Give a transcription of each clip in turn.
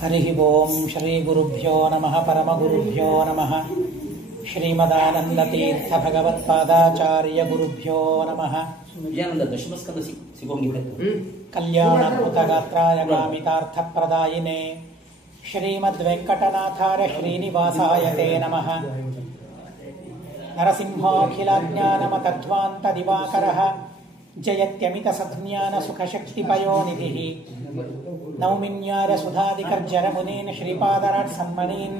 ಹರಿ ಓಂ ಶ್ರೀ ಗುರುಭ್ಯೋ ನಮಃ ಪರಮಗುರುಭ್ಯೋ ನಮಃ ಶ್ರೀಮದಾನಂದತೀರ್ಥ ಭಗವತ್ಪಾದಾಚಾರ್ಯ ಗುರುಭ್ಯೋ ನಮಃ. ದಶಮಸ್ಕಂದ ಸಿಗೋಂಗಿದೆ. ಕಲ್ಯಾಣಾತ್ಮಕಗಾತ್ರಾಯ ಕಾಮಿತಾರ್ಥಪ್ರದಾಯಿನೇ ಶ್ರೀಮದ್ವೆಂಕಟನಾಥಾರ್ಯ ಶ್ರೀನಿವಾಸಾಯ ತೇ ನಮಃ. ನರಸಿಂಹಾಖಿಲಾಜ್ಞಾನಮತಧ್ವಾಂತ ದಿವಾಕರಃ ಜಯತ್ಯಮಿತ ಸಜ್ಞಾನ ಸುಖಶಕ್ತಿಪಯೋನಿಧಿಃ. ನೌಮಿನ್ಯಾರ ಸುಧಾದಿಕರ್ಜರ ಮುನೀನ್ ಶ್ರೀಪಾದರಾಟ್ ಸನ್ಮನೀನ್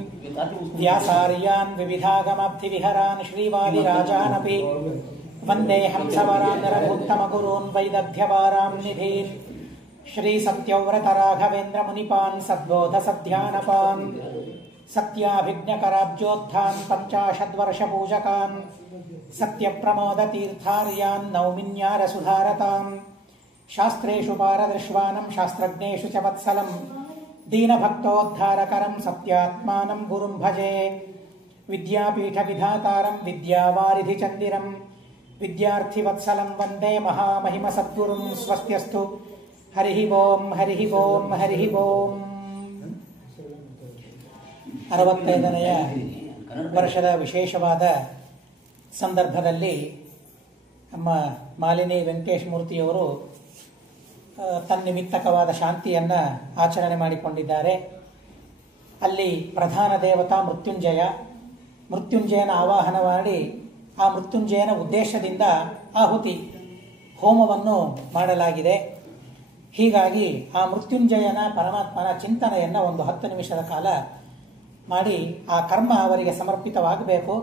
ವ್ಯಾಸಾರ್ಯಾನ್ ವಿವಿಧಾಗಮಾಬ್ಧಿವಿಹರಾನ್ ಶ್ರೀವಾದಿರಾಜಾನಪಿ ವಂದೇ ಹಂಸವರಾನ್ ನರಭುತ್ತಮ ಗುರೂನ್ ವೈದಗ್ಧ್ಯವಾರಾಂ ನಿಧೀನ್. ಶ್ರೀ ಸತ್ಯವ್ರತ ರಾಘವೇಂದ್ರ ಮುನಿಪಾನ್ ಸದ್ಬೋಧ ಸಧ್ಯಾನಪಾನ್ ಸತ್ಯಾಭಿಜ್ಞಕರಾಬ್ಜೋತ್ಥಾನ್ ಪಂಚಾಶದ್ವರ್ಷ ಪೂಜಕಾನ್ ಸತ್ಯಪ್ರಮೋದ ತೀರ್ಥಾರ್ಯಾನ್ ನೌಮಿನ್ಯಾರ ಸುಧಾರತಾಂ. ಶಾಸ್ತ್ರೇಷು ಪಾರದೃಶ್ವಾನಂ ಶಾಸ್ತ್ರಜ್ಞೇಷು ಚ ವತ್ಸಲಂ ದೀನಭಕ್ತೋದ್ಧಾರಕರಂ ಸತ್ಯಾತ್ಮಾನಂ ಗುರುಂ ಭಜೆ. ವಿದ್ಯಾಪೀಠ ವಿಧಾತಾರಂ ವಿದ್ಯಾವಾರಿಧಿ ಚಂದಿರಂ ವಿದ್ಯಾರ್ಥಿವತ್ಸಲಂ ವಂದೇ ಮಹಾಮಹಿಮ ಸದ್ಗುರುಂ. ಸ್ವಸ್ತ್ಯಸ್ತು. ಹರಿ ಓಂ ಹರಿ ಓಂ ಹರಿ ಓಂ. 65ನೆಯ ವರ್ಷದ ವಿಶೇಷವಾದ ಸಂದರ್ಭದಲ್ಲಿ ನಮ್ಮ ಮಾಲಿನಿ ವೆಂಕಟೇಶ ಮೂರ್ತಿಯವರು ತನ್ನಿಮಿತ್ತಕವಾದ ಶಾಂತಿಯನ್ನು ಆಚರಣೆ ಮಾಡಿಕೊಂಡಿದ್ದಾರೆ. ಅಲ್ಲಿ ಪ್ರಧಾನ ದೇವತಾ ಮೃತ್ಯುಂಜಯನ ಆವಾಹನ ಮಾಡಿ ಆ ಮೃತ್ಯುಂಜಯನ ಉದ್ದೇಶದಿಂದ ಆಹುತಿ ಹೋಮವನ್ನು ಮಾಡಲಾಗಿದೆ. ಹೀಗಾಗಿ ಆ ಮೃತ್ಯುಂಜಯನ ಪರಮಾತ್ಮನ ಚಿಂತನೆಯನ್ನು ಒಂದು 10 ನಿಮಿಷದ ಕಾಲ ಮಾಡಿ ಆ ಕರ್ಮ ಅವರಿಗೆ ಸಮರ್ಪಿತವಾಗಬೇಕು.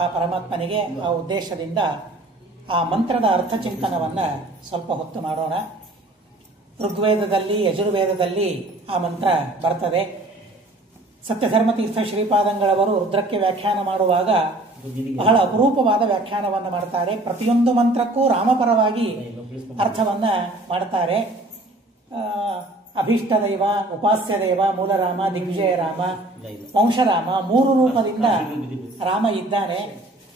ಆ ಪರಮಾತ್ಮನಿಗೆ ಆ ಉದ್ದೇಶದಿಂದ ಆ ಮಂತ್ರದ ಅರ್ಥಚಿಂತನವನ್ನು ಸ್ವಲ್ಪ ಹೊತ್ತು ಮಾಡೋಣ. ಋಗ್ವೇದದಲ್ಲಿ ಯಜುರ್ವೇದದಲ್ಲಿ ಆ ಮಂತ್ರ ಬರ್ತದೆ. ಸತ್ಯಧರ್ಮತೀರ್ಥ ಶ್ರೀಪಾದಂಗಳವರು ರುದ್ರಕ್ಕೆ ವ್ಯಾಖ್ಯಾನ ಮಾಡುವಾಗ ಬಹಳ ಅಪರೂಪವಾದ ವ್ಯಾಖ್ಯಾನವನ್ನು ಮಾಡ್ತಾರೆ. ಪ್ರತಿಯೊಂದು ಮಂತ್ರಕ್ಕೂ ರಾಮಪರವಾಗಿ ಅರ್ಥವನ್ನು ಮಾಡ್ತಾರೆ. ಅಭೀಷ್ಟ ದೈವ, ಉಪಾಸ್ಯ ದೈವ, ಮೂಲರಾಮ, ದಿಗ್ವಿಜಯ ರಾಮ, ವಂಶರಾಮ 3 ರೂಪದಿಂದ ರಾಮ ಇದ್ದಾನೆ.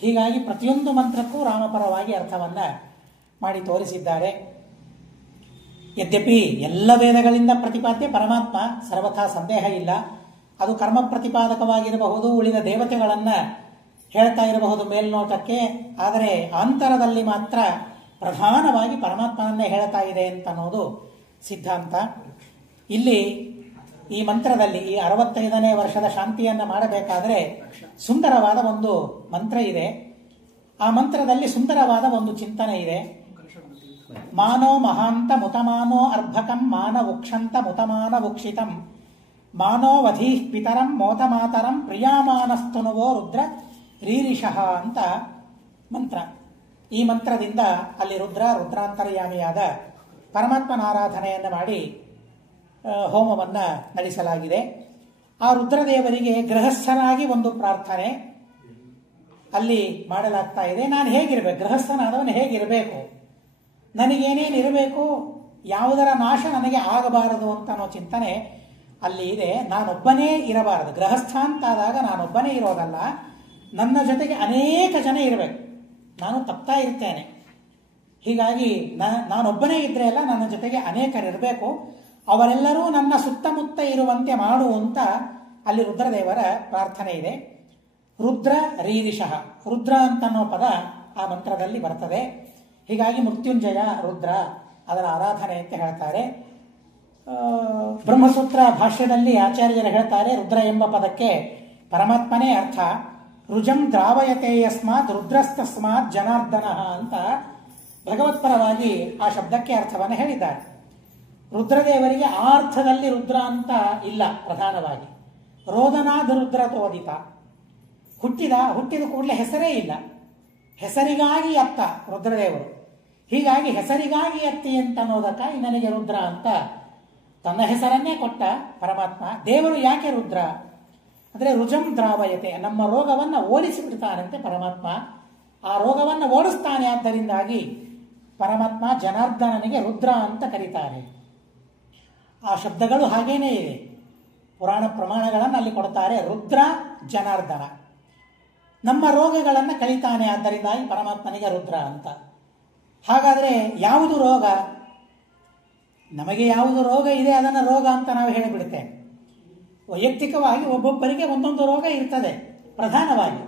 ಹೀಗಾಗಿ ಪ್ರತಿಯೊಂದು ಮಂತ್ರಕ್ಕೂ ರಾಮಪರವಾಗಿ ಅರ್ಥವನ್ನ ಮಾಡಿ ತೋರಿಸಿದ್ದಾರೆ. ಯದ್ಯಪಿ ಎಲ್ಲ ವೇದಗಳಿಂದ ಪ್ರತಿಪಾದ್ಯ ಪರಮಾತ್ಮ ಸರ್ವಥಾ ಸಂದೇಹ ಇಲ್ಲ. ಅದು ಕರ್ಮ ಪ್ರತಿಪಾದಕವಾಗಿರಬಹುದು, ಉಳಿದ ದೇವತೆಗಳನ್ನ ಹೇಳ್ತಾ ಇರಬಹುದು ಮೇಲ್ನೋಟಕ್ಕೆ. ಆದರೆ ಅಂತರದಲ್ಲಿ ಮಾತ್ರ ಪ್ರಧಾನವಾಗಿ ಪರಮಾತ್ಮನನ್ನೇ ಹೇಳ್ತಾ ಇದೆ ಅಂತ ಅನ್ನೋದು ಸಿದ್ಧಾಂತ. ಇಲ್ಲಿ ಈ ಮಂತ್ರದಲ್ಲಿ ಈ 65ನೇ ವರ್ಷದ ಶಾಂತಿಯನ್ನು ಮಾಡಬೇಕಾದ್ರೆ ಸುಂದರವಾದ ಒಂದು ಮಂತ್ರ ಇದೆ. ಆ ಮಂತ್ರದಲ್ಲಿ ಸುಂದರವಾದ ಒಂದು ಚಿಂತನೆ ಇದೆ. ಮಾನೋ ಮಹಾಂತ ಮುತಮಾನೋ ಅರ್ಭಕಂ ಮಾನ ಉಕ್ಷಂತ ಮುತಮಾನ ಉಕ್ಷಿತಂ ಮಾನೋ ವಧೀಃ ಪಿತರಂ ಮೋತಮಾತರಂ ಪ್ರಿಯಾಮಾನಸ್ತನುವೋ ರುದ್ರ ರೀರಿಷಃ ಅಂತ ಮಂತ್ರ. ಈ ಮಂತ್ರದಿಂದ ಅಲ್ಲಿ ರುದ್ರಾಂತರ್ಯಾಮಿಯಾದ ಪರಮಾತ್ಮನ ಆರಾಧನೆಯನ್ನು ಮಾಡಿ ಹೋಮವನ್ನು ನಡೆಸಲಾಗಿದೆ. ಆ ರುದ್ರದೇವರಿಗೆ ಗೃಹಸ್ಥನಾಗಿ ಒಂದು ಪ್ರಾರ್ಥನೆ ಅಲ್ಲಿ ಮಾಡಲಾಗ್ತಾ ಇದೆ. ನಾನು ಹೇಗಿರಬೇಕು, ಗೃಹಸ್ಥನಾದವನು ಹೇಗಿರಬೇಕು, ನನಗೇನೇನಿರಬೇಕು, ಯಾವುದರ ನಾಶ ನನಗೆ ಆಗಬಾರದು ಅಂತ ಅನ್ನೋ ಚಿಂತನೆ ಅಲ್ಲಿ ಇದೆ. ನಾನೊಬ್ಬನೇ ಇರಬಾರದು. ಗೃಹಸ್ಥ ಅಂತಾದಾಗ ನಾನೊಬ್ಬನೇ ಇರೋದಲ್ಲ, ನನ್ನ ಜೊತೆಗೆ ಅನೇಕ ಜನ ಇರಬೇಕು. ನಾನು ತಪ್ತಾ ಇರ್ತೇನೆ. ಹೀಗಾಗಿ ನಾನೊಬ್ಬನೇ ಇದ್ರೆ ಅಲ್ಲ, ನನ್ನ ಜೊತೆಗೆ ಅನೇಕರಿರಬೇಕು. ಅವರೆಲ್ಲರೂ ನನ್ನ ಸುತ್ತಮುತ್ತ ಇರುವಂತೆ ಮಾಡುವಂತ ಅಲ್ಲಿ ರುದ್ರದೇವರ ಪ್ರಾರ್ಥನೆ ಇದೆ. ರುದ್ರ ರೀರಿಷಃ, ರುದ್ರ ಅಂತನ್ನೋ ಪದ ಆ ಮಂತ್ರದಲ್ಲಿ ಬರ್ತದೆ. ಹೀಗಾಗಿ ಮೃತ್ಯುಂಜಯ ರುದ್ರ ಅದರ ಆರಾಧನೆ ಅಂತ ಹೇಳ್ತಾರೆ. ಬ್ರಹ್ಮಸೂತ್ರ ಭಾಷ್ಯದಲ್ಲಿ ಆಚಾರ್ಯರು ಹೇಳ್ತಾರೆ, ರುದ್ರ ಎಂಬ ಪದಕ್ಕೆ ಪರಮಾತ್ಮನೇ ಅರ್ಥ. ರುಜಂ ದ್ರಾವಯತೆ ಯಸ್ಮಾತ್ ರುದ್ರಸ್ತಸ್ಮಾತ್ ಜನಾರ್ದನ ಅಂತ ಭಗವತ್ಪರವಾಗಿ ಆ ಶಬ್ದಕ್ಕೆ ಅರ್ಥವನ್ನು ಹೇಳಿದ್ದಾರೆ. ರುದ್ರದೇವರಿಗೆ ಆ ಅರ್ಥದಲ್ಲಿ ರುದ್ರ ಅಂತ ಇಲ್ಲ. ಪ್ರಧಾನವಾಗಿ ರೋದನಾದ ರುದ್ರ ತೋದಿತ, ಹುಟ್ಟಿದ ಕೂಡಲೇ ಹೆಸರೇ ಇಲ್ಲ. ಹೆಸರಿಗಾಗಿ ಅತ್ತ ರುದ್ರದೇವರು. ಹೀಗಾಗಿ ಹೆಸರಿಗಾಗಿ ಅತ್ತಿ ಅಂತ ಅನ್ನೋದಕ್ಕಾಗಿ ನನಗೆ ರುದ್ರ ಅಂತ ತನ್ನ ಹೆಸರನ್ನೇ ಕೊಟ್ಟ ಪರಮಾತ್ಮ. ದೇವರು ಯಾಕೆ ರುದ್ರ ಅಂದರೆ ರುಜಂ ದ್ರಾವಯತೆ, ನಮ್ಮ ರೋಗವನ್ನು ಓಡಿಸಿಬಿಡ್ತಾನಂತೆ ಪರಮಾತ್ಮ. ಆ ರೋಗವನ್ನು ಓಡಿಸ್ತಾನೆ. ಆದ್ದರಿಂದಾಗಿ ಪರಮಾತ್ಮ ಜನಾರ್ದನನಿಗೆ ರುದ್ರ ಅಂತ ಕರೀತಾರೆ. ಆ ಶಬ್ದಗಳು ಹಾಗೇನೇ ಇದೆ. ಪುರಾಣ ಪ್ರಮಾಣಗಳನ್ನು ಅಲ್ಲಿ ಕೊಡ್ತಾರೆ. ರುದ್ರ ಜನಾರ್ದನ ನಮ್ಮ ರೋಗಗಳನ್ನು ಕಳೀತಾನೆ. ಆದ್ದರಿಂದಾಗಿ ಪರಮಾತ್ಮನಿಗೆ ರುದ್ರ ಅಂತ. ಹಾಗಾದರೆ ಯಾವುದು ರೋಗ? ನಮಗೆ ಯಾವುದು ರೋಗ ಇದೆ ಅದನ್ನು ರೋಗ ಅಂತ ನಾವು ಹೇಳಿಬಿಡ್ತೇವೆ. ವೈಯಕ್ತಿಕವಾಗಿ ಒಬ್ಬೊಬ್ಬರಿಗೆ ಒಂದೊಂದು ರೋಗ ಇರ್ತದೆ. ಪ್ರಧಾನವಾಗಿ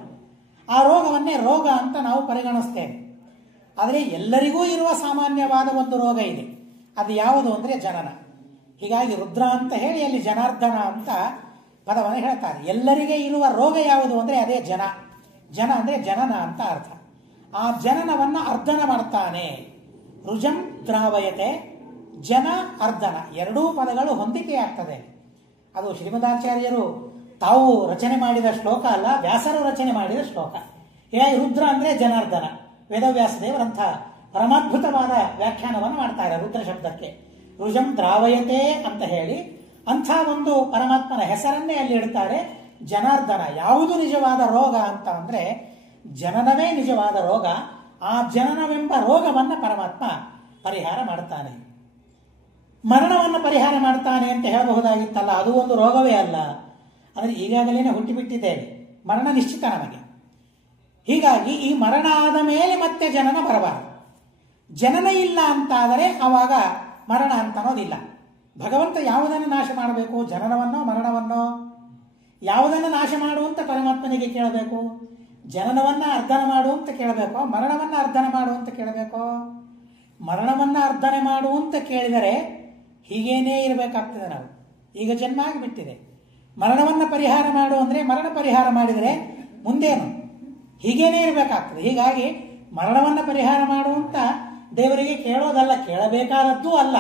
ಆ ರೋಗವನ್ನೇ ರೋಗ ಅಂತ ನಾವು ಪರಿಗಣಿಸ್ತೇವೆ. ಆದರೆ ಎಲ್ಲರಿಗೂ ಇರುವ ಸಾಮಾನ್ಯವಾದ ಒಂದು ರೋಗ ಇದೆ. ಅದು ಯಾವುದು ಅಂದರೆ ಜನನ. ಹೀಗಾಗಿ ರುದ್ರ ಅಂತ ಹೇಳಿ ಅಲ್ಲಿ ಜನಾರ್ದನ ಅಂತ ಪದವನ್ನು ಹೇಳ್ತಾರೆ. ಎಲ್ಲರಿಗೆ ಇರುವ ರೋಗ ಯಾವುದು ಅಂದರೆ ಅದೇ ಜನ. ಜನ ಅಂದರೆ ಜನನ ಅಂತ ಅರ್ಥ. ಆ ಜನನವನ್ನು ಅರ್ಧನ ಮಾಡ್ತಾನೆ. ರುಜಂ ದ್ರಾವಯತೆ, ಜನ ಅರ್ಧನ, ಎರಡೂ ಪದಗಳು ಹೊಂದಿಕೆಯಾಗ್ತದೆ. ಅದು ಶ್ರೀಮದಾಚಾರ್ಯರು ತಾವು ರಚನೆ ಮಾಡಿದ ಶ್ಲೋಕ ಅಲ್ಲ, ವ್ಯಾಸರು ರಚನೆ ಮಾಡಿದ ಶ್ಲೋಕ. ಹೀಗಾಗಿ ರುದ್ರ ಅಂದರೆ ಜನಾರ್ದನ. ವೇದವ್ಯಾಸ ದೇವರಂಥ ಪರಮಾದ್ಭುತವಾದ ವ್ಯಾಖ್ಯಾನವನ್ನು ಮಾಡ್ತಾರೆ ರುದ್ರ ಶಬ್ದಕ್ಕೆ. ರುಜಂ ದ್ರಾವಯತೆ ಅಂತ ಹೇಳಿ ಅಂಥ ಒಂದು ಪರಮಾತ್ಮನ ಹೆಸರನ್ನೇ ಅಲ್ಲಿ ಇಡ್ತಾರೆ, ಜನಾರ್ದನ. ಯಾವುದು ನಿಜವಾದ ರೋಗ ಅಂತ ಅಂದರೆ ಜನನವೇ ನಿಜವಾದ ರೋಗ. ಆ ಜನನವೆಂಬ ರೋಗವನ್ನು ಪರಮಾತ್ಮ ಪರಿಹಾರ ಮಾಡ್ತಾನೆ. ಮರಣವನ್ನು ಪರಿಹಾರ ಮಾಡ್ತಾನೆ ಅಂತ ಹೇಳಬಹುದಾಗಿತ್ತಲ್ಲ, ಅದು ಒಂದು ರೋಗವೇ ಅಲ್ಲ. ಆದರೆ ಈಗಾಗಲೇ ಹುಟ್ಟಿಬಿಟ್ಟಿದ್ದೇವೆ, ಮರಣ ನಿಶ್ಚಿತ ನಮಗೆ. ಹೀಗಾಗಿ ಈ ಮರಣ ಆದ ಮೇಲೆ ಮತ್ತೆ ಜನನ ಬರಬಾರದು. ಜನನ ಇಲ್ಲ ಅಂತಾದರೆ ಆವಾಗ ಮರಣ ಅಂತ ಅನ್ನೋದಿಲ್ಲ. ಭಗವಂತ ಯಾವುದನ್ನು ನಾಶ ಮಾಡಬೇಕು? ಜನನವನ್ನೋ ಮರಣವನ್ನೋ? ಯಾವುದನ್ನು ನಾಶ ಮಾಡುವಂತ ಪರಮಾತ್ಮನಿಗೆ ಕೇಳಬೇಕು? ಜನನವನ್ನ ಅರ್ಧನ ಮಾಡುವಂತ ಕೇಳಬೇಕೋ, ಮರಣವನ್ನ ಅರ್ಧನ ಮಾಡುವಂತ ಕೇಳಬೇಕೋ? ಮರಣವನ್ನ ಅರ್ಧನೆ ಮಾಡುವಂತ ಕೇಳಿದರೆ ಹೀಗೇನೇ ಇರಬೇಕಾಗ್ತದೆ. ನಾವು ಈಗ ಜನ್ಮ ಆಗಿಬಿಟ್ಟಿದೆ. ಮರಣವನ್ನ ಪರಿಹಾರ ಮಾಡು ಅಂದರೆ ಮರಣ ಪರಿಹಾರ ಮಾಡಿದರೆ ಮುಂದೇನು? ಹೀಗೇನೇ ಇರಬೇಕಾಗ್ತದೆ. ಹೀಗಾಗಿ ಮರಣವನ್ನ ಪರಿಹಾರ ಮಾಡುವಂತ ದೇವರಿಗೆ ಕೇಳೋದಲ್ಲ, ಕೇಳಬೇಕಾದದ್ದೂ ಅಲ್ಲ.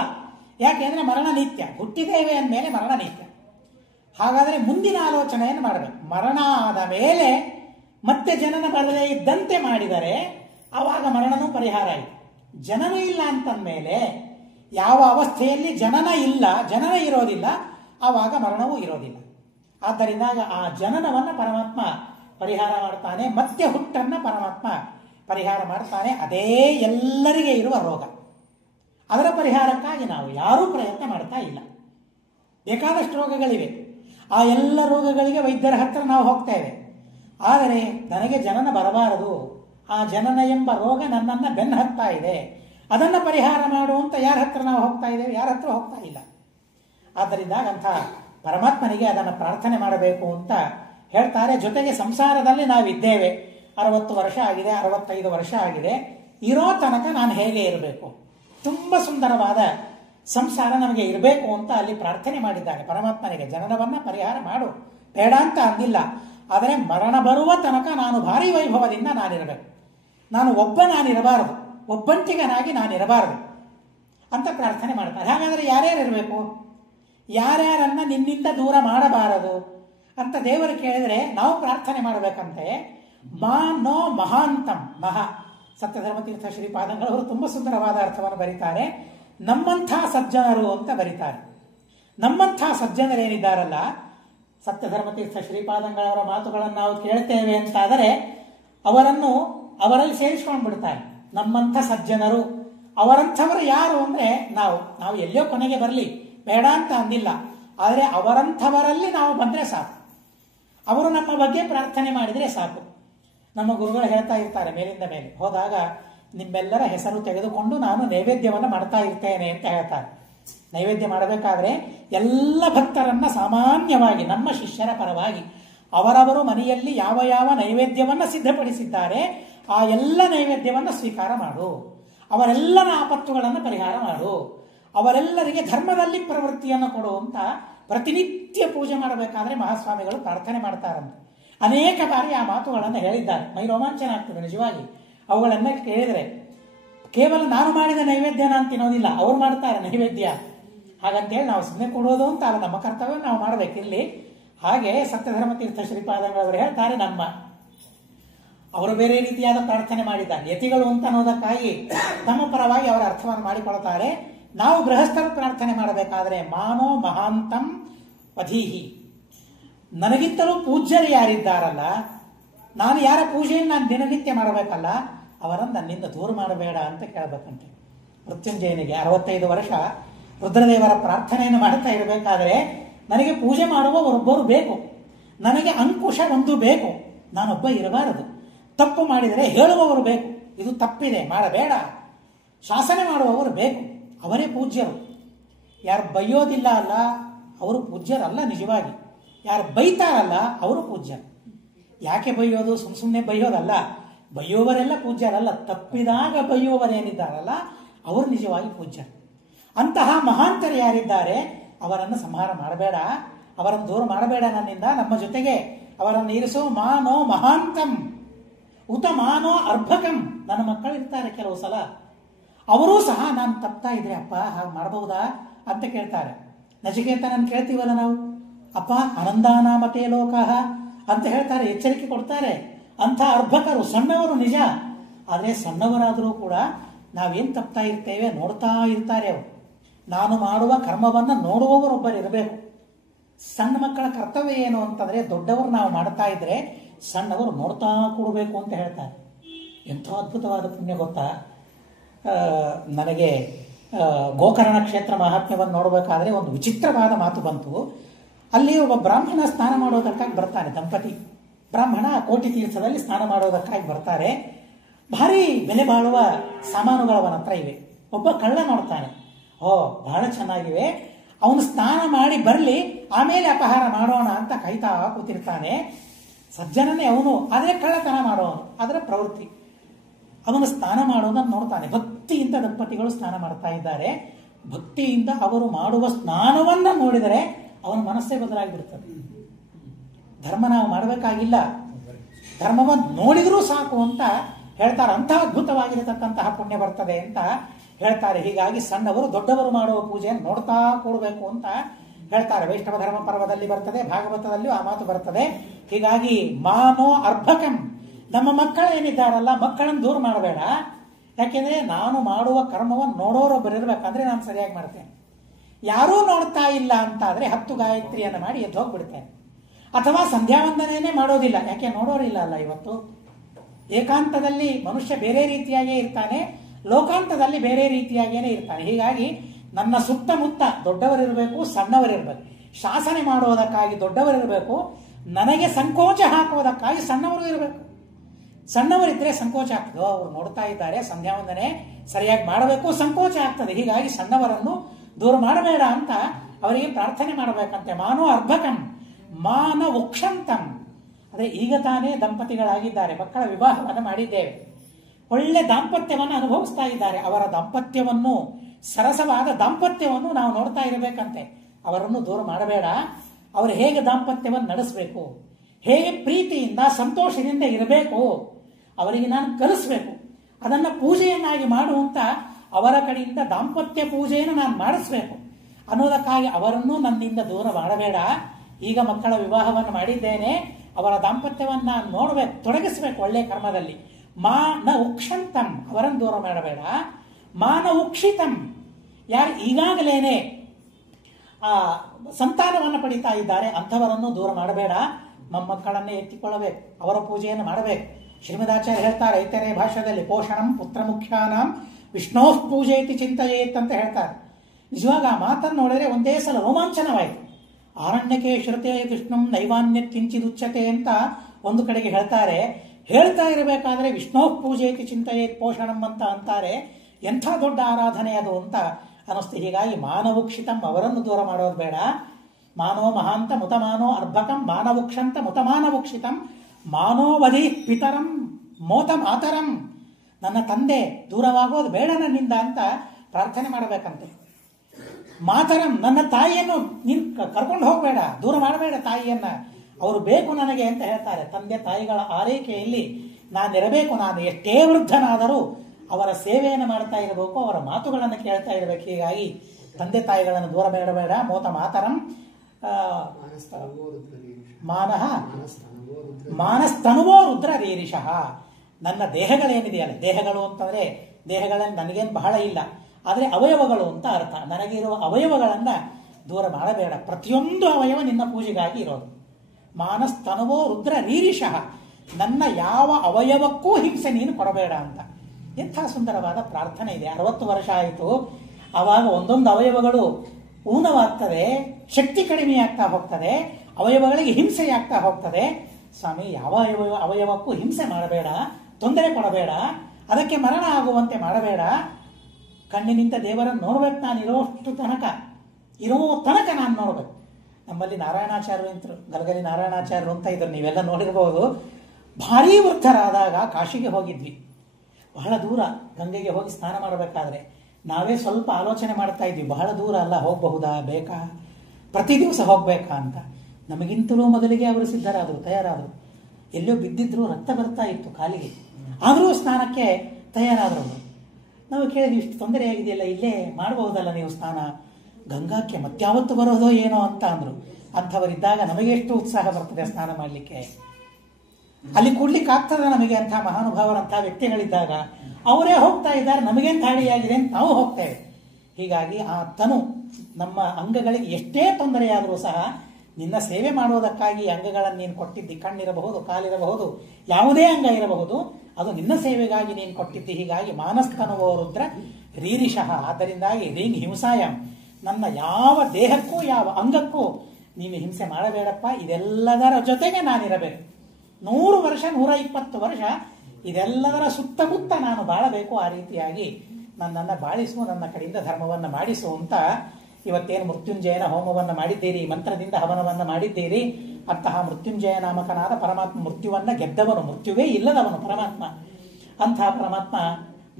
ಯಾಕೆಂದ್ರೆ ಮರಣ ನಿತ್ಯ. ಹುಟ್ಟಿದ್ದೇವೆ ಅಂದಮೇಲೆ ಮರಣ ನಿತ್ಯ. ಹಾಗಾದರೆ ಮುಂದಿನ ಆಲೋಚನೆಯನ್ನು ಮಾಡಬೇಕು. ಮರಣ ಆದ ಮೇಲೆ ಮತ್ತೆ ಜನನ ಬರದೇ ಇದ್ದಂತೆ ಮಾಡಿದರೆ ಆವಾಗ ಮರಣನೂ ಪರಿಹಾರ ಆಯಿತು. ಜನನ ಇಲ್ಲ ಅಂತಂದಮೇಲೆ ಯಾವ ಅವಸ್ಥೆಯಲ್ಲಿ ಜನನ ಇಲ್ಲ, ಜನನ ಇರೋದಿಲ್ಲ, ಆವಾಗ ಮರಣವೂ ಇರೋದಿಲ್ಲ. ಆದ್ದರಿಂದ ಆ ಜನನವನ್ನು ಪರಮಾತ್ಮ ಪರಿಹಾರ ಮಾಡ್ತಾನೆ, ಮತ್ತೆ ಹುಟ್ಟನ್ನು ಪರಮಾತ್ಮ ಪರಿಹಾರ ಮಾಡ್ತಾನೆ. ಅದೇ ಎಲ್ಲರಿಗೆ ಇರುವ ರೋಗ. ಅದರ ಪರಿಹಾರಕ್ಕಾಗಿ ನಾವು ಯಾರೂ ಪ್ರಯತ್ನ ಮಾಡ್ತಾ ಇಲ್ಲ. ಬೇಕಾದಷ್ಟು ರೋಗಗಳಿವೆ. ಆ ಎಲ್ಲ ರೋಗಗಳಿಗೆ ವೈದ್ಯರ ಹತ್ರ ನಾವು ಹೋಗ್ತೇವೆ. ಆದರೆ ನನಗೆ ಜನನ ಬರಬಾರದು, ಆ ಜನನ ಎಂಬ ರೋಗ ನನ್ನನ್ನು ಬೆನ್ನು ಹತ್ತಾ ಇದೆ, ಅದನ್ನು ಪರಿಹಾರ ಮಾಡುವಂತ ಯಾರ ಹತ್ರ ನಾವು ಹೋಗ್ತಾ ಇದ್ದೇವೆ? ಯಾರ ಹತ್ರ ಹೋಗ್ತಾ ಇಲ್ಲ. ಆದ್ದರಿಂದ ಅಂಥ ಪರಮಾತ್ಮನಿಗೆ ಅದನ್ನು ಪ್ರಾರ್ಥನೆ ಮಾಡಬೇಕು ಅಂತ ಹೇಳ್ತಾರೆ. ಜೊತೆಗೆ ಸಂಸಾರದಲ್ಲಿ ನಾವಿದ್ದೇವೆ, 60 ವರ್ಷ ಆಗಿದೆ, 65 ವರ್ಷ ಆಗಿದೆ, ಇರೋ ತನಕ ನಾನು ಹೇಗೆ ಇರಬೇಕು? ತುಂಬ ಸುಂದರವಾದ ಸಂಸಾರ ನಮಗೆ ಇರಬೇಕು ಅಂತ ಅಲ್ಲಿ ಪ್ರಾರ್ಥನೆ ಮಾಡಿದ್ದಾನೆ ಪರಮಾತ್ಮನಿಗೆ. ಜನನವನ್ನ ಪರಿಹಾರ ಮಾಡು, ಬೇಡ ಅಂತ ಅಂದಿಲ್ಲ. ಆದರೆ ಮರಣ ಬರುವ ತನಕ ನಾನು ಭಾರಿ ವೈಭವದಿಂದ ನಾನಿರಬೇಕು. ನಾನಿರಬಾರದು, ಒಬ್ಬಂಟಿಗನಾಗಿ ನಾನಿರಬಾರದು ಅಂತ ಪ್ರಾರ್ಥನೆ ಮಾಡ್ತಾರೆ. ಹಾಗಾದರೆ ಯಾರ್ಯಾರು ಇರಬೇಕು? ಯಾರ್ಯಾರನ್ನ ನಿನ್ನಿಂದ ದೂರ ಮಾಡಬಾರದು ಅಂತ ದೇವರು ಕೇಳಿದರೆ ನಾವು ಪ್ರಾರ್ಥನೆ ಮಾಡಬೇಕಂತೆ. ಮಾ ನೋ ಮಹಾಂತಂ. ಮಹಾ ಸತ್ಯಧರ್ಮತೀರ್ಥ ಶ್ರೀಪಾದಂಗಳವರು ತುಂಬ ಸುಂದರವಾದ ಅರ್ಥವನ್ನು ಬರೀತಾರೆ. ನಮ್ಮಂಥ ಸಜ್ಜನರು ಅಂತ ಬರೀತಾರೆ. ನಮ್ಮಂಥ ಸಜ್ಜನರೇನಿದ್ದಾರಲ್ಲ, ಸತ್ಯಧರ್ಮತೀರ್ಥ ಶ್ರೀಪಾದಂಗಳವರ ಮಾತುಗಳನ್ನು ನಾವು ಕೇಳ್ತೇವೆ ಅಂತಾದರೆ ಅವರಲ್ಲಿ ಸೇರಿಸ್ಕೊಂಡು ಬಿಡ್ತಾರೆ. ನಮ್ಮಂಥ ಸಜ್ಜನರು, ಅವರಂಥವರು ಯಾರು ಅಂದರೆ ನಾವು ಎಲ್ಲೋ ಕೊನೆಗೆ ಬರಲಿ, ಬೇಡ ಅಂತ ಅಂದಿಲ್ಲ. ಆದರೆ ಅವರಂಥವರಲ್ಲಿ ನಾವು ಬಂದರೆ ಸಾಕು, ಅವರು ನಮ್ಮ ಬಗ್ಗೆ ಪ್ರಾರ್ಥನೆ ಮಾಡಿದರೆ ಸಾಕು. ನಮ್ಮ ಗುರುಗಳು ಹೇಳ್ತಾ ಇರ್ತಾರೆ, ಮೇಲಿಂದ ಮೇಲೆ ಹೋದಾಗ ನಿಮ್ಮೆಲ್ಲರ ಹೆಸರು ತೆಗೆದುಕೊಂಡು ನಾನು ನೈವೇದ್ಯವನ್ನು ಮಾಡ್ತಾ ಇರ್ತೇನೆ ಅಂತ ಹೇಳ್ತಾರೆ. ನೈವೇದ್ಯ ಮಾಡಬೇಕಾದ್ರೆ ಎಲ್ಲ ಭಕ್ತರನ್ನ ಸಾಮಾನ್ಯವಾಗಿ ನಮ್ಮ ಶಿಷ್ಯರ ಪರವಾಗಿ ಅವರವರು ಮನೆಯಲ್ಲಿ ಯಾವ ಯಾವ ನೈವೇದ್ಯವನ್ನು ಸಿದ್ಧಪಡಿಸಿದ್ದಾರೆ ಆ ಎಲ್ಲ ನೈವೇದ್ಯವನ್ನು ಸ್ವೀಕಾರ ಮಾಡು, ಅವರೆಲ್ಲರ ಆಪತ್ತುಗಳನ್ನು ಪರಿಹಾರ ಮಾಡು, ಅವರೆಲ್ಲರಿಗೆ ಧರ್ಮದಲ್ಲಿ ಪ್ರವೃತ್ತಿಯನ್ನು ಕೊಡುವಂತ ಪ್ರತಿನಿತ್ಯ ಪೂಜೆ ಮಾಡಬೇಕಾದ್ರೆ ಮಹಾಸ್ವಾಮಿಗಳು ಪ್ರಾರ್ಥನೆ ಮಾಡ್ತಾರಂತೆ. ಅನೇಕ ಬಾರಿ ಆ ಮಾತುಗಳನ್ನು ಹೇಳಿದ್ದಾರೆ. ಮೈ ರೋಮಾಂಚನ ಆಗ್ತದೆ ನಿಜವಾಗಿ ಅವುಗಳನ್ನ ಕೇಳಿದರೆ. ಕೇವಲ ನಾನು ಮಾಡಿದ ನೈವೇದ್ಯನ ಅಂತ ತಿನ್ನೋದಿಲ್ಲ, ಅವ್ರು ಮಾಡ್ತಾರೆ ನೈವೇದ್ಯ. ಹಾಗಂತೇಳಿ ನಾವು ಸುಮ್ಮನೆ ಕೊಡೋದು ಅಂತ ಅಲ್ಲ, ನಮ್ಮ ಕರ್ತವ್ಯ ನಾವು ಮಾಡಬೇಕಿಲ್ಲಿ. ಹಾಗೆ ಸತ್ಯಧರ್ಮತೀರ್ಥ ಶ್ರೀಪಾದಂಗಳವರು ಹೇಳ್ತಾರೆ, ಅವರು ಬೇರೆ ರೀತಿಯಾದ ಪ್ರಾರ್ಥನೆ ಮಾಡಿದ್ದಾರೆ. ಯತಿಗಳು ಅಂತ ಅನ್ನೋದಕ್ಕಾಗಿ ತಮ್ಮ ಪರವಾಗಿ ಅವರ ಅರ್ಥವನ್ನು ಮಾಡಿಕೊಳ್ತಾರೆ. ನಾವು ಗೃಹಸ್ಥರು ಪ್ರಾರ್ಥನೆ ಮಾಡಬೇಕಾದ್ರೆ ಮಾನೋ ಮಹಾಂತಂ ವಧೀಹಿ. ನನಗಿಂತಲೂ ಪೂಜ್ಯರು ಯಾರಿದ್ದಾರಲ್ಲ, ನಾನು ಯಾರ ಪೂಜೆಯನ್ನು ನಾನು ದಿನನಿತ್ಯ ಮಾಡಬೇಕಲ್ಲ, ಅವರನ್ನು ನನ್ನಿಂದ ದೂರ ಮಾಡಬೇಡ ಅಂತ ಕೇಳಬೇಕಂತೆ. ಮೃತ್ಯುಂಜಯನಿಗೆ 65 ವರ್ಷ ರುದ್ರದೇವರ ಪ್ರಾರ್ಥನೆಯನ್ನು ಮಾಡ್ತಾ ಇರಬೇಕಾದ್ರೆ ನನಗೆ ಪೂಜೆ ಮಾಡುವವರೊಬ್ಬರು ಬೇಕು, ನನಗೆ ಅಂಕುಶ ಒಂದು ಬೇಕು, ನಾನೊಬ್ಬ ಇರಬಾರದು. ತಪ್ಪು ಮಾಡಿದರೆ ಹೇಳುವವರು ಬೇಕು, ಇದು ತಪ್ಪಿದೆ ಮಾಡಬೇಡ, ಶಾಸನೆ ಮಾಡುವವರು ಬೇಕು, ಅವರೇ ಪೂಜ್ಯರು. ಯಾರು ಬೈಯೋದಿಲ್ಲ ಅಲ್ಲ ಅವರು ಪೂಜ್ಯರಲ್ಲ. ನಿಜವಾಗಿ ಯಾರು ಬೈತಾರಲ್ಲ ಅವರು ಪೂಜ್ಯರು. ಯಾಕೆ ಬೈಯೋದು? ಸುಮ್ಮನೆ ಬೈಯೋದಲ್ಲ. ಬೈಯುವವರೆಲ್ಲ ಪೂಜ್ಯರಲ್ಲ. ತಪ್ಪಿದಾಗ ಬೈಯುವವರೇನಿದ್ದಾರಲ್ಲ ಅವರು ನಿಜವಾಗಿ ಪೂಜ್ಯರು. ಅಂತಹ ಮಹಾಂತರು ಯಾರಿದ್ದಾರೆ ಅವರನ್ನು ಸಂಹಾರ ಮಾಡಬೇಡ, ಅವರನ್ನು ದೂರ ಮಾಡಬೇಡ ನನ್ನಿಂದ. ನಮ್ಮ ಜೊತೆಗೆ ಅವರನ್ನು ಇರಿಸು. ಮಾನೋ ಮಹಾಂತಂ ಉತ ಮಾನೋ ಅರ್ಭಕಂ. ನನ್ನ ಮಕ್ಕಳು ಇರ್ತಾರೆ ಕೆಲವು ಸಲ, ಅವರೂ ಸಹ ನಾನು ತಪ್ತಾ ಇದ್ರೆ ಅಪ್ಪ ಹಾಗೆ ಮಾಡಬಹುದಾ ಅಂತ ಕೇಳ್ತಾರೆ. ನಚಿಕೇತನನ್ನು ಕೇಳ್ತೀವಲ್ಲ ನಾವು, ಅಪ್ಪ ಆನಂದಾನಾಮತೆ ಲೋಕಃ ಅಂತ ಹೇಳ್ತಾರೆ, ಎಚ್ಚರಿಕೆ ಕೊಡ್ತಾರೆ. ಅಂಥ ಅರ್ಭಕರು ಸಣ್ಣವರು ನಿಜ, ಆದರೆ ಸಣ್ಣವರಾದರೂ ಕೂಡ ನಾವೇನು ತಪ್ತಾ ಇರ್ತೇವೆ ನೋಡ್ತಾ ಇರ್ತಾರೆ ಅವರು. ನಾನು ಮಾಡುವ ಕರ್ಮವನ್ನು ನೋಡುವವರೊಬ್ಬರು ಇರಬೇಕು. ಸಣ್ಣ ಮಕ್ಕಳ ಕರ್ತವ್ಯ ಏನು ಅಂತಂದರೆ ದೊಡ್ಡವರು ನಾವು ಮಾಡ್ತಾ ಇದ್ರೆ ಸಣ್ಣವರು ನೋಡ್ತಾ ಕೊಡಬೇಕು ಅಂತ ಹೇಳ್ತಾರೆ. ಎಂಥ ಅದ್ಭುತವಾದ ಪುಣ್ಯ ಗೊತ್ತಾ? ನನಗೆ ಗೋಕರ್ಣ ಕ್ಷೇತ್ರ ಮಹಾತ್ಮ್ಯವನ್ನು ನೋಡಬೇಕಾದ್ರೆ ಒಂದು ವಿಚಿತ್ರವಾದ ಮಾತು ಬಂತು. ಅಲ್ಲಿ ಒಬ್ಬ ಬ್ರಾಹ್ಮಣ ಸ್ನಾನ ಮಾಡೋದಕ್ಕಾಗಿ ಬರ್ತಾನೆ. ದಂಪತಿ ಬ್ರಾಹ್ಮಣ ಕೋಟಿ ತೀರ್ಥದಲ್ಲಿ ಸ್ನಾನ ಮಾಡೋದಕ್ಕಾಗಿ ಬರ್ತಾರೆ. ಭಾರಿ ಬೆಲೆ ಬಾಳುವ ಸಾಮಾನುಗಳು ಅವನ ಹತ್ರ ಇವೆ. ಒಬ್ಬ ಕಳ್ಳ ನೋಡ್ತಾನೆ, ಓ ಬಹಳ ಚೆನ್ನಾಗಿವೆ, ಅವನು ಸ್ನಾನ ಮಾಡಿ ಬರಲಿ ಆಮೇಲೆ ಅಪಹಾರ ಮಾಡೋಣ ಅಂತ ಕಾಯ್ತಾ ಕೂತಿರ್ತಾನೆ. ಸಜ್ಜನನೇ ಅವನು, ಆದರೆ ಕಳ್ಳತನ ಮಾಡೋನು ಅದರ ಪ್ರವೃತ್ತಿ. ಅವನು ಸ್ನಾನ ಮಾಡೋದನ್ನು ನೋಡ್ತಾನೆ. ಭಕ್ತಿಯಿಂದ ದಂಪತಿಗಳು ಸ್ನಾನ ಮಾಡ್ತಾ ಇದ್ದಾರೆ. ಭಕ್ತಿಯಿಂದ ಅವರು ಮಾಡುವ ಸ್ನಾನವನ್ನ ನೋಡಿದರೆ ಅವನ ಮನಸ್ಸೇ ಬದಲಾಗಿಬಿಡ್ತದೆ. ಧರ್ಮ ನಾವು ಮಾಡಬೇಕಾಗಿಲ್ಲ, ಧರ್ಮವನ್ನು ನೋಡಿದರೂ ಸಾಕು ಅಂತ ಹೇಳ್ತಾರೆ. ಅಂಥ ಅದ್ಭುತವಾಗಿರತಕ್ಕಂತಹ ಪುಣ್ಯ ಬರ್ತದೆ ಅಂತ ಹೇಳ್ತಾರೆ. ಹೀಗಾಗಿ ಸಣ್ಣವರು ದೊಡ್ಡವರು ಮಾಡುವ ಪೂಜೆಯನ್ನು ನೋಡ್ತಾ ಕೂಡಬೇಕು ಅಂತ ಹೇಳ್ತಾರೆ. ವೈಷ್ಣವ ಧರ್ಮ ಪರ್ವದಲ್ಲಿ ಬರ್ತದೆ, ಭಾಗವತದಲ್ಲಿಯೂ ಆ ಮಾತು ಬರ್ತದೆ. ಹೀಗಾಗಿ ಮಾನೋ ಅರ್ಭಕಂ. ನಮ್ಮ ಮಕ್ಕಳೇನಿದ್ದಾರಲ್ಲ ಮಕ್ಕಳನ್ನು ದೂರ ಮಾಡಬೇಡ. ಯಾಕೆಂದ್ರೆ ನಾನು ಮಾಡುವ ಕರ್ಮವನ್ನು ನೋಡೋರೊಬ್ಬರು ಇರಬೇಕಂದ್ರೆ ನಾನು ಸರಿಯಾಗಿ ಮಾಡ್ತೇನೆ. ಯಾರೂ ನೋಡ್ತಾ ಇಲ್ಲ ಅಂತಾದ್ರೆ 10 ಗಾಯತ್ರಿಯನ್ನು ಮಾಡಿ ಎದ್ದು ಹೋಗ್ಬಿಡ್ತೇನೆ. ಅಥವಾ ಸಂಧ್ಯಾವಂದನೆಯೇ ಮಾಡೋದಿಲ್ಲ, ಯಾಕೆ ನೋಡೋರಿಲ್ಲ ಅಲ್ಲ. ಇವತ್ತು ಏಕಾಂತದಲ್ಲಿ ಮನುಷ್ಯ ಬೇರೆ ರೀತಿಯಾಗೇ ಇರ್ತಾನೆ, ಲೋಕಾಂತದಲ್ಲಿ ಬೇರೆ ರೀತಿಯಾಗೇನೆ ಇರ್ತಾನೆ. ಹೀಗಾಗಿ ನನ್ನ ಸುತ್ತಮುತ್ತ ದೊಡ್ಡವರಿರಬೇಕು, ಸಣ್ಣವರಿರಬೇಕು. ಶಾಸನೆ ಮಾಡೋದಕ್ಕಾಗಿ ದೊಡ್ಡವರಿರಬೇಕು, ನನಗೆ ಸಂಕೋಚ ಹಾಕುವುದಕ್ಕಾಗಿ ಸಣ್ಣವರು ಇರಬೇಕು. ಸಣ್ಣವರಿದ್ರೆ ಸಂಕೋಚ ಆಗ್ತದೆ, ಅವರು ನೋಡ್ತಾ ಇದ್ದಾರೆ, ಸಂಧ್ಯಾವಂದನೆ ಸರಿಯಾಗಿ ಮಾಡಬೇಕು, ಸಂಕೋಚ ಆಗ್ತದೆ. ಹೀಗಾಗಿ ಸಣ್ಣವರನ್ನು ದೂರ ಮಾಡಬೇಡ ಅಂತ ಅವರಿಗೆ ಪ್ರಾರ್ಥನೆ ಮಾಡಬೇಕಂತೆ. ಮಾನೋ ಅರ್ಭಕಂ ಮಾನ ಉಕ್ಷಂತಂ. ಅಂದರೆ ಈಗ ತಾನೇ ದಂಪತಿಗಳಾಗಿದ್ದಾರೆ, ಮಕ್ಕಳ ವಿವಾಹವನ್ನು ಮಾಡಿದ್ದೇವೆ, ಒಳ್ಳೆ ದಾಂಪತ್ಯವನ್ನು ಅನುಭವಿಸ್ತಾ ಇದ್ದಾರೆ. ಅವರ ದಾಂಪತ್ಯವನ್ನು, ಸರಸವಾದ ದಾಂಪತ್ಯವನ್ನು ನಾವು ನೋಡ್ತಾ ಇರಬೇಕಂತೆ. ಅವರನ್ನು ದೂರ ಮಾಡಬೇಡ. ಅವರು ಹೇಗೆ ದಾಂಪತ್ಯವನ್ನು ನಡೆಸಬೇಕು, ಹೇಗೆ ಪ್ರೀತಿಯಿಂದ ಸಂತೋಷದಿಂದ ಇರಬೇಕು ಅವರಿಗೆ ನಾನು ಕಲಿಸ್ಬೇಕು. ಅದನ್ನು ಪೂಜೆಯನ್ನಾಗಿ ಮಾಡುವಂತ ಅವರ ಕಡೆಯಿಂದ ದಾಂಪತ್ಯ ಪೂಜೆಯನ್ನು ನಾನು ಮಾಡಿಸ್ಬೇಕು ಅನ್ನೋದಕ್ಕಾಗಿ ಅವರನ್ನು ನನ್ನಿಂದ ದೂರ ಮಾಡಬೇಡ. ಈಗ ಮಕ್ಕಳ ವಿವಾಹವನ್ನು ಮಾಡಿದ್ದೇನೆ, ಅವರ ದಾಂಪತ್ಯವನ್ನು ನಾನು ನೋಡಬೇಕು, ತೊಡಗಿಸ್ಬೇಕು ಒಳ್ಳೆ ಕರ್ಮದಲ್ಲಿ. ಮಾನ ಉಕ್ಷಂತಂ, ಅವರನ್ನು ದೂರ ಮಾಡಬೇಡ. ಮಾನ ಉಕ್ಷಿತಂ, ಯಾರು ಈಗಾಗಲೇನೆ ಸಂತಾನವನ್ನು ಪಡಿತಾ ಇದ್ದಾರೆ ಅಂಥವರನ್ನು ದೂರ ಮಾಡಬೇಡ. ಮೊಮ್ಮಕ್ಕಳನ್ನೇ ಎತ್ತಿಕೊಳ್ಳಬೇಕು, ಅವರ ಪೂಜೆಯನ್ನು ಮಾಡಬೇಕು. ಶ್ರೀಮದಾಚಾರ್ಯ ಹೇಳ್ತಾರೆ ಐತರೇ ಭಾಷೆಯಲ್ಲಿ, ಪೋಷಣಂ ಪುತ್ರ ಮುಖ್ಯಾನಾಂ ವಿಷ್ಣೋಃ ಪೂಜೆಯತಿ ಚಿಂತೆಯೇತ್ ಅಂತ ಹೇಳ್ತಾರೆ. ನಿಜವಾಗ ಆ ಮಾತನ್ನು ನೋಡಿದ್ರೆ ಒಂದೇ ಸಲ ರೋಮಾಂಚನವಾಯಿತು. ಆರಣ್ಯಕ್ಕೆ ಶ್ರುತೆ ಕೃಷ್ಣಂ ನೈವಾನ್ಯ ಕಿಂಚಿದುಚ್ಯತೆ ಅಂತ ಒಂದು ಕಡೆಗೆ ಹೇಳ್ತಾರೆ. ಹೇಳ್ತಾ ಇರಬೇಕಾದ್ರೆ ವಿಷ್ಣೋಃ ಪೂಜೆಯತಿ ಚಿಂತೆಯೇತ್ ಪೋಷಣಂ ಅಂತ ಅಂತಾರೆ. ಎಂಥ ದೊಡ್ಡ ಆರಾಧನೆ ಅದು ಅಂತ ಅನ್ನಿಸ್ತು. ಹೀಗಾಗಿ ಮಾನವುಕ್ಷಿತಂ, ಅವರನ್ನು ದೂರ ಮಾಡೋದು ಬೇಡ. ಮಾನೋ ಮಹಾಂತ ಮುತಮಾನೋ ಅರ್ಭಕಂ ಮಾನವುಕ್ಷಂತ ಮುತಮಾನವುಕ್ಷಿತಂ ಮಾನೋವಧಿ ಪಿತರಂ ಮೋತ ಮಾತರಂ. ನನ್ನ ತಂದೆ ದೂರವಾಗೋದು ಬೇಡ ನನ್ನಿಂದ ಅಂತ ಪ್ರಾರ್ಥನೆ ಮಾಡಬೇಕಂತೆ. ಮಾತರಂ, ನನ್ನ ತಾಯಿಯನ್ನು ನೀನು ಕರ್ಕೊಂಡು ಹೋಗಬೇಡ, ದೂರ ಮಾಡಬೇಡ ತಾಯಿಯನ್ನ, ಅವರು ಬೇಕು ನನಗೆ ಅಂತ ಹೇಳ್ತಾರೆ. ತಂದೆ ತಾಯಿಗಳ ಆರೈಕೆಯಲ್ಲಿ ನಾನಿರಬೇಕು. ನಾನು ಎಷ್ಟೇ ವೃದ್ಧನಾದರೂ ಅವರ ಸೇವೆಯನ್ನು ಮಾಡ್ತಾ ಇರಬೇಕು, ಅವರ ಮಾತುಗಳನ್ನು ಕೇಳ್ತಾ ಇರಬೇಕು. ಹೀಗಾಗಿ ತಂದೆ ತಾಯಿಗಳನ್ನು ದೂರ ಬೇಡಬೇಡ. ಮೋತ ಮಾತರಂ ಮಾನಸ್ತನುವೋ ರುದ್ರ ರೀರಿಷಃ. ನನ್ನ ದೇಹಗಳೇನಿದೆಯಲ್ಲ, ದೇಹಗಳು ಅಂತಂದ್ರೆ ದೇಹಗಳಲ್ಲಿ ನನಗೇನು ಬಹಳ ಇಲ್ಲ, ಆದರೆ ಅವಯವಗಳು ಅಂತ ಅರ್ಥ. ನನಗಿರುವ ಅವಯವಗಳನ್ನು ದೂರ ಮಾಡಬೇಡ. ಪ್ರತಿಯೊಂದು ಅವಯವ ನಿನ್ನ ಪೂಜೆಗಾಗಿ ಇರೋದು. ಮಾನಸ್ತನುವೋ ರುದ್ರ ರೀರಿಷಃ, ನನ್ನ ಯಾವ ಅವಯವಕ್ಕೂ ಹಿಂಸೆ ನೀನು ಕೊಡಬೇಡ ಅಂತ. ಎಂಥ ಸುಂದರವಾದ ಪ್ರಾರ್ಥನೆ ಇದೆ. 60 ವರ್ಷ ಆಯಿತು, ಆವಾಗ ಒಂದೊಂದು ಅವಯವಗಳು ಊನವಾಗ್ತದೆ, ಶಕ್ತಿ ಕಡಿಮೆ ಆಗ್ತಾ ಹೋಗ್ತದೆ, ಅವಯವಗಳಿಗೆ ಹಿಂಸೆ ಆಗ್ತಾ ಹೋಗ್ತದೆ. ಸ್ವಾಮಿ, ಯಾವ ಅವಯವಕ್ಕೂ ಹಿಂಸೆ ಮಾಡಬೇಡ, ತೊಂದರೆ ಕೊಡಬೇಡ, ಅದಕ್ಕೆ ಮರಣ ಆಗುವಂತೆ ಮಾಡಬೇಡ. ಕಣ್ಣಿನಿಂದ ದೇವರನ್ನು ನೋಡ್ಬೇಕು ನಾನು ಇರೋಷ್ಟು ತನಕ, ಇರೋ ತನಕ ನಾನು ನೋಡ್ಬೇಕು. ನಮ್ಮಲ್ಲಿ ನಾರಾಯಣಾಚಾರ್ಯರು ಅಂತರು, ಗಲಗಲಿ ನಾರಾಯಣಾಚಾರ್ಯರು ಅಂತ ಇದ್ರು, ನೀವೆಲ್ಲ ನೋಡಿರ್ಬೋದು. ಭಾರೀ ವೃದ್ಧರಾದಾಗ ಕಾಶಿಗೆ ಹೋಗಿದ್ವಿ. ಬಹಳ ದೂರ ಗಂಗೆಗೆ ಹೋಗಿ ಸ್ನಾನ ಮಾಡಬೇಕಾದ್ರೆ ನಾವೇ ಸ್ವಲ್ಪ ಆಲೋಚನೆ ಮಾಡ್ತಾ ಇದ್ವಿ, ಬಹಳ ದೂರ ಅಲ್ಲ, ಹೋಗಬಹುದಾ, ಬೇಕಾ, ಪ್ರತಿ ದಿವಸ ಹೋಗ್ಬೇಕಾ ಅಂತ. ನಮಗಿಂತಲೂ ಮೊದಲಿಗೆ ಅವರು ಸಿದ್ಧರಾದರು, ತಯಾರಾದರು. ಎಲ್ಲೋ ಬಿದ್ದಿದ್ರು, ರಕ್ತ ಬರ್ತಾ ಇತ್ತು ಕಾಲಿಗೆ, ಆದರೂ ಸ್ನಾನಕ್ಕೆ ತಯಾರಾದರು. ನಾವು ಕೇಳಿದ್ವಿ, ಇಷ್ಟು ತೊಂದರೆ ಆಗಿದೆಯಲ್ಲ, ಇಲ್ಲೇ ಮಾಡಬಹುದಲ್ಲ ನೀವು ಸ್ನಾನ, ಗಂಗಾಕ್ಕೆ ಮತ್ಯಾವತ್ತು ಬರೋದೋ ಏನೋ ಅಂತ ಅಂದರು. ಅಂಥವರಿದ್ದಾಗ ನಮಗೆ ಎಷ್ಟು ಉತ್ಸಾಹ ಬರ್ತದೆ ಸ್ನಾನ ಮಾಡಲಿಕ್ಕೆ. ಅಲ್ಲಿ ಕೂಡ್ಲಿಕ್ಕೆ ಆಗ್ತದೆ ನಮಗೆ, ಅಂಥ ಮಹಾನುಭಾವರಂಥ ವ್ಯಕ್ತಿಗಳಿದ್ದಾಗ. ಅವರೇ ಹೋಗ್ತಾ ಇದ್ದಾರೆ, ನಮಗೇನು ದಾಡಿಯಾಗಿದೆ ಅಂತ ನಾವು ಹೋಗ್ತೇವೆ. ಹೀಗಾಗಿ ಆ ತನು ನಮ್ಮ ಅಂಗಗಳಿಗೆ ಎಷ್ಟೇ ತೊಂದರೆಯಾದರೂ ಸಹ ನಿನ್ನ ಸೇವೆ ಮಾಡುವುದಕ್ಕಾಗಿ ಅಂಗಗಳನ್ನು ನೀನು ಕೊಟ್ಟಿದ್ದಿ. ಕಣ್ಣಿರಬಹುದು, ಕಾಲಿರಬಹುದು, ಯಾವುದೇ ಅಂಗ ಇರಬಹುದು, ಅದು ನಿನ್ನ ಸೇವೆಗಾಗಿ ನೀನು ಕೊಟ್ಟಿದ್ದಿ. ಹೀಗಾಗಿ ಮಾನಸ್ತನುವೋ ರುದ್ರ ರೀರಿಷಃ. ಆದ್ದರಿಂದಾಗಿ ರೀಂಗ್ ಹಿಂಸಾಯಂ, ನನ್ನ ಯಾವ ದೇಹಕ್ಕೂ ಯಾವ ಅಂಗಕ್ಕೂ ನೀನು ಹಿಂಸೆ ಮಾಡಬೇಡಪ್ಪ. ಇದೆಲ್ಲದರ ಜೊತೆಗೆ ನಾನಿರಬೇಕು. 100 ವರ್ಷ 120 ವರ್ಷ ಇದೆಲ್ಲದರ ಸುತ್ತಮುತ್ತ ನಾನು ಬಾಳಬೇಕು. ಆ ರೀತಿಯಾಗಿ ನನ್ನನ್ನು ಬಾಳಿಸು, ನನ್ನ ಕಡೆಯಿಂದ ಧರ್ಮವನ್ನು ಮಾಡಿಸು ಅಂತ ಇವತ್ತೇನು ಮೃತ್ಯುಂಜಯನ ಹೋಮವನ್ನು ಮಾಡಿದ್ದೀರಿ, ಮಂತ್ರದಿಂದ ಹವನವನ್ನು ಮಾಡಿದ್ದೀರಿ, ಅಂತಹ ಮೃತ್ಯುಂಜಯ ನಾಮಕನಾದ ಪರಮಾತ್ಮ, ಮೃತ್ಯುವನ್ನು ಗೆದ್ದವನು, ಮೃತ್ಯುವೇ ಇಲ್ಲದವನು ಪರಮಾತ್ಮ. ಅಂತಹ ಪರಮಾತ್ಮ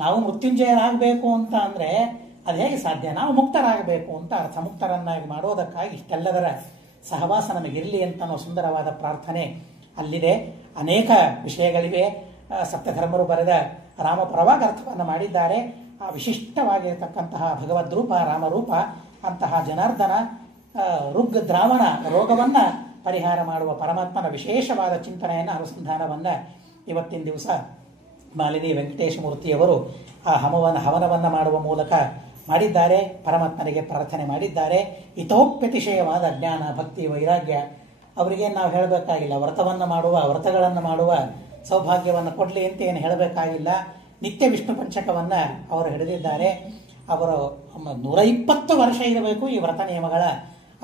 ನಾವು ಮೃತ್ಯುಂಜಯರಾಗಬೇಕು ಅಂತ ಅಂದರೆ ಅದು ಹೇಗೆ ಸಾಧ್ಯ? ನಾವು ಮುಕ್ತರಾಗಬೇಕು ಅಂತ ಅರ್ಥ. ಮುಕ್ತರನ್ನಾಗಿ ಮಾಡೋದಕ್ಕಾಗಿ ಇಷ್ಟೆಲ್ಲದರ ಸಹವಾಸ ನಮಗಿರಲಿ ಅಂತ ಅನ್ನೋ ಸುಂದರವಾದ ಪ್ರಾರ್ಥನೆ ಅಲ್ಲಿದೆ. ಅನೇಕ ವಿಷಯಗಳಿವೆ. ಸಪ್ತಧರ್ಮರು ಬರೆದ ರಾಮಪರವಾಗಿ ಅರ್ಥವನ್ನು ಮಾಡಿದ್ದಾರೆ. ಆ ವಿಶಿಷ್ಟವಾಗಿರತಕ್ಕಂತಹ ಭಗವದ್ರೂಪ ರಾಮರೂಪ, ಅಂತಹ ಜನಾರ್ದನ ಋಗ್ ದ್ರಾವಣ ರೋಗವನ್ನು ಪರಿಹಾರ ಮಾಡುವ ಪರಮಾತ್ಮನ ವಿಶೇಷವಾದ ಚಿಂತನೆಯನ್ನು, ಅನುಸಂಧಾನವನ್ನು ಇವತ್ತಿನ ದಿವಸ ಮಾಲಿನಿ ವೆಂಕಟೇಶ ಮೂರ್ತಿಯವರು ಆ ಹವನವನ್ನು ಮಾಡುವ ಮೂಲಕ ಮಾಡಿದ್ದಾರೆ. ಪರಮಾತ್ಮನಿಗೆ ಪ್ರಾರ್ಥನೆ ಮಾಡಿದ್ದಾರೆ. ಇತೋಪ್ಯತಿಶಯವಾದ ಜ್ಞಾನ, ಭಕ್ತಿ, ವೈರಾಗ್ಯ ಅವರಿಗೆ ನಾವು ಹೇಳಬೇಕಾಗಿಲ್ಲ. ವ್ರತಗಳನ್ನು ಮಾಡುವ ಸೌಭಾಗ್ಯವನ್ನು ಕೊಡಲಿ ಅಂತ ಏನು ಹೇಳಬೇಕಾಗಿಲ್ಲ. ನಿತ್ಯ ವಿಷ್ಣು ಪಂಚಕವನ್ನು ಅವರು ಹಿಡಿದಿದ್ದಾರೆ. ಅವರು 120 ವರ್ಷ ಇರಬೇಕು ಈ ವ್ರತ ನಿಯಮಗಳ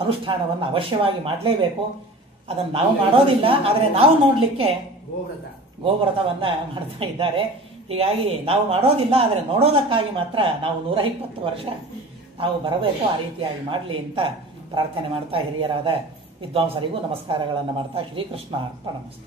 ಅನುಷ್ಠಾನವನ್ನು ಅವಶ್ಯವಾಗಿ ಮಾಡಲೇಬೇಕು. ಅದನ್ನು ನಾವು ಮಾಡೋದಿಲ್ಲ, ಆದರೆ ನಾವು ನೋಡಲಿಕ್ಕೆ ಗೋವ್ರತವನ್ನ ಮಾಡ್ತಾ ಇದ್ದಾರೆ. ಹೀಗಾಗಿ ನಾವು ಮಾಡೋದಿಲ್ಲ, ಆದರೆ ನೋಡೋದಕ್ಕಾಗಿ ಮಾತ್ರ ನಾವು 120 ವರ್ಷ ನಾವು ಬರಬೇಕು. ಆ ರೀತಿಯಾಗಿ ಮಾಡಲಿ ಅಂತ ಪ್ರಾರ್ಥನೆ ಮಾಡ್ತಾ ಹಿರಿಯರಾದ ವಿದ್ವಾಂಸರಿಗೂ ನಮಸ್ಕಾರಗಳನ್ನು ಮಾಡ್ತಾ ಶ್ರೀಕೃಷ್ಣ ಅರ್ಪಣಮಸ್ತು.